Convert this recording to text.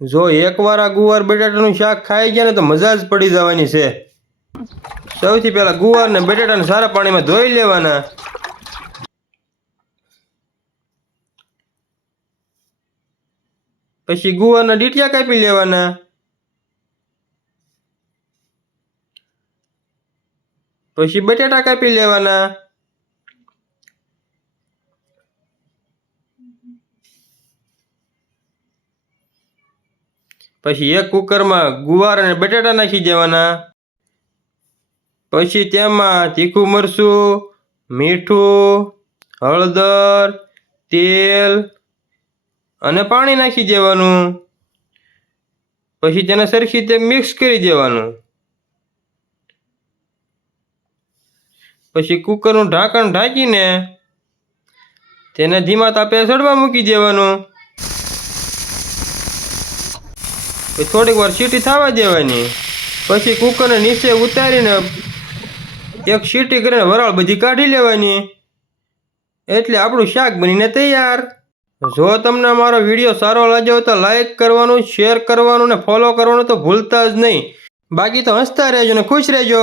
જો એકવાર આ ગુવાર બટાટાનું શાક ખાઈ ગયા ને તો મજા જ પડી જવાની છે। સૌથી પહેલા ગુવાર ને બટાટાને સારા પાણીમાં ધોઈ લેવાના। પછી ગુવારના ડીટિયા કાપી લેવાના। પછી બટાટા કાપી લેવાના। પછી એક કુકરમાં ગુવાર અને બટાટા નાખી દેવાના। પછી તેમાં તીખું મરચું, મીઠું, હળદર, તેલ અને પાણી નાખી દેવાનું। પછી તેને સરખી રીતે મિક્સ કરી દેવાનું। પછી કુકરનું ઢાંકણ ઢાંકીને તેને ધીમા તાપે સડવા મૂકી દેવાનું। પછી થોડીક વાર સીટી થવા દેવાની। પછી કુકરને નીચે ઉતારીને એક સીટી કરીને વરાળ બધી કાઢી લેવાની। એટલે આપણું શાક બનીને તૈયાર। જો તમને મારો વિડીયો સારો લાગ્યો હોય તો લાઈક કરવાનું, શેર કરવાનું ને ફોલો કરવાનું તો ભૂલતા જ નહીં। બાકી તો હસતા રહેજો ને ખુશ રહેજો।